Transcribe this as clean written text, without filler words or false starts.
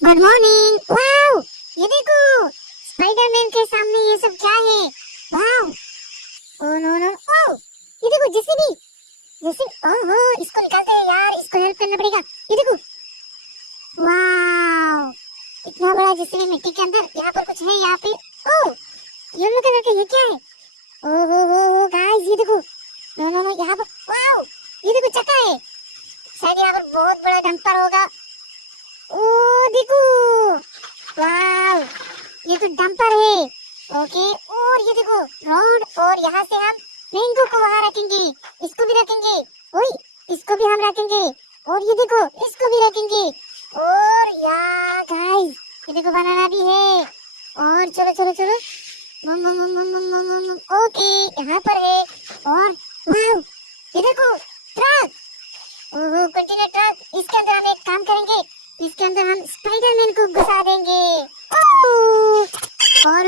Good morning. Wow, ये देखो, Spiderman के सामने ये सब क्या है? वाओ, ओ नो नो, ओ ये देखो जेसीबी। ओहो, इसको निकालते हैं यार, इसको हेल्प करना पड़ेगा। ये देखो, वाओ, इतना बड़ा जेसीबी मिट्टी के अंदर। यहाँ पर कुछ है, यहाँ पे। ओ, येलो कलर का ये क्या है? ओ हो गाइस, ये देखो। नो नो नो, यहाँ पर वाओ, ये देखो चक्का है। शायद यहाँ पर बहुत बड़ा डंपर होगा। ओ देखो, वाओ, ये तो डंपर है। ओके, और ये देखो रोड, और यहाँ से हम मैंगो को वहां रखेंगे, इसको भी रखेंगे। ओए, इसको भी हम रखेंगे, और ये देखो इसको भी रखेंगे। और यार गाइस, ये देखो बनाना भी है। और चलो चलो चलो, मम मम मम मम मम मम मम, ओके, यहाँ पर है। और वाओ, ये देखो ट्रक। ओहो, कंटेनर ट्रक। इसके अंदर हम एक काम करेंगे, इसके अंदर हम स्पाइडर